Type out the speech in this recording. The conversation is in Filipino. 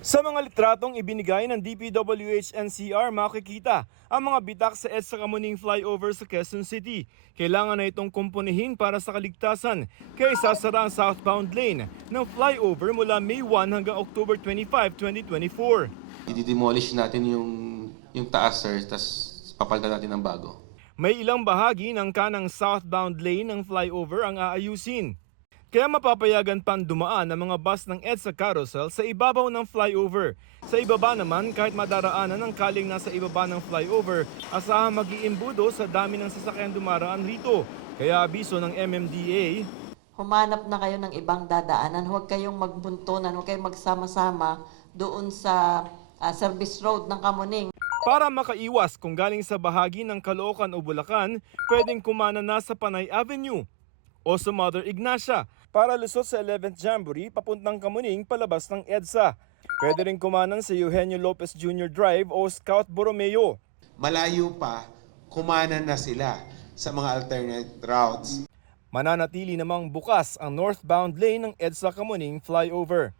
Sa mga litratong ibinigay ng DPWH-NCR, makikita ang mga bitak sa EDSA Kamuning flyover sa Quezon City. Kailangan na itong kumpunihin para sa kaligtasan kaya isasara ang southbound lane ng flyover mula May 1 hanggang October 25, 2024. I-demolish natin yung taas, sir, tapos papalitan natin ng bago. May ilang bahagi ng kanang southbound lane ng flyover ang aayusin. Kaya mapapayagan pang dumaan ang mga bus ng EDSA carousel sa ibabaw ng flyover. Sa ibaba naman, kahit madaraanan ng kaling nasa ibaba ng flyover, asahan mag-iimbudo sa dami ng sasakyan dumaraan rito. Kaya abiso ng MMDA, humanap na kayo ng ibang dadaanan. Huwag kayong magbuntunan, huwag kayong magsama-sama doon sa service road ng Kamuning. para makaiwas kung galing sa bahagi ng Caloocan o Bulacan, pwedeng kumana na sa Panay Avenue o sa Mother Ignacia para lusot sa 11th Jamboree papuntang Kamuning palabas ng EDSA. Pwede rin kumanan sa Eugenio Lopez Jr. Drive o Scout Borromeo. Malayo pa, kumanan na sila sa mga alternate routes. Mananatili namang bukas ang northbound lane ng EDSA Kamuning flyover.